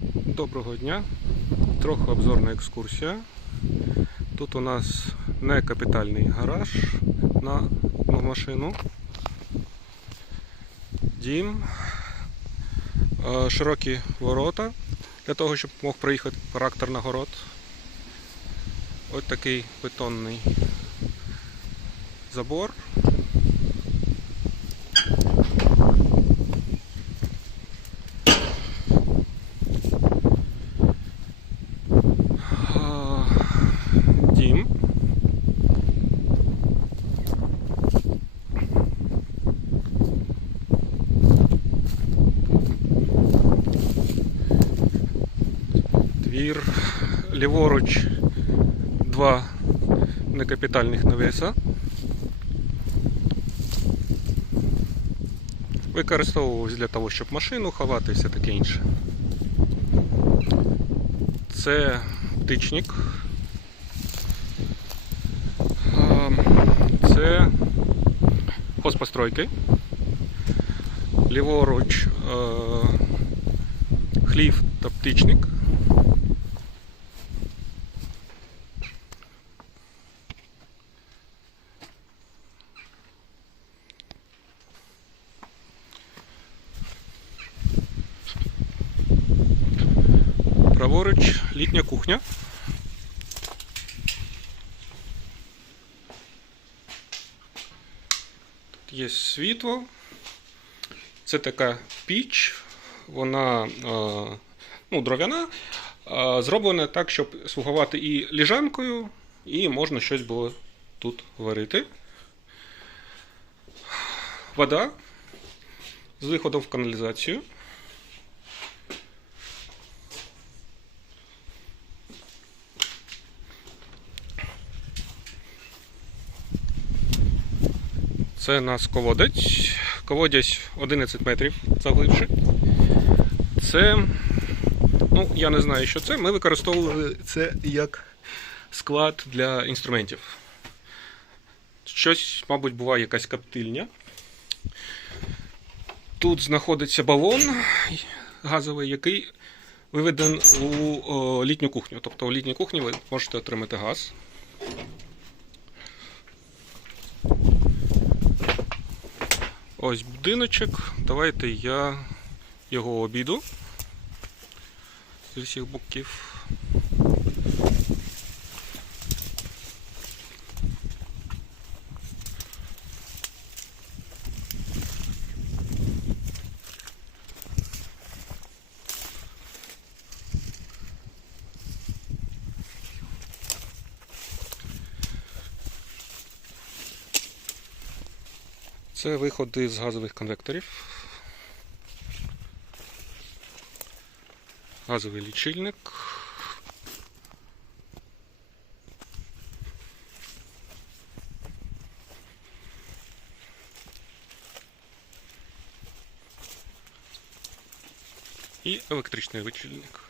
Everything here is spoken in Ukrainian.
Доброго дня. Трохи обзорна екскурсія. Тут у нас не капітальний гараж на одну машину. Дім. Е, Широкі ворота для того, щоб мог проїхати трактор на город. Ось такий бетонний забор. А, Дім. Двір. Ліворуч два некапітальних навеса. Використовувалось для того, щоб машину ховати і все таке інше. Це птичник. Ем, Це хозпостройки. Ліворуч е, хлів та птичник. Праворуч літня кухня. Тут є світло. Це така піч. Вона е, ну, дров'яна. е, Зроблена так, щоб слугувати і ліжанкою, і можна щось було тут варити. Вода з виходом в каналізацію. Це у нас колодець. Колодязь 11 метрів заглибши. Це, ну, я не знаю, що це. Ми використовували це як склад для інструментів. Щось, мабуть, буває якась коптильня. Тут знаходиться балон газовий, який виведен у о, літню кухню. Тобто у літній кухні ви можете отримати газ. Ось будиночок. Давайте я його обіду з усіх боків. Це виходи з газових конвекторів. Газовий лічильник. І електричний лічильник.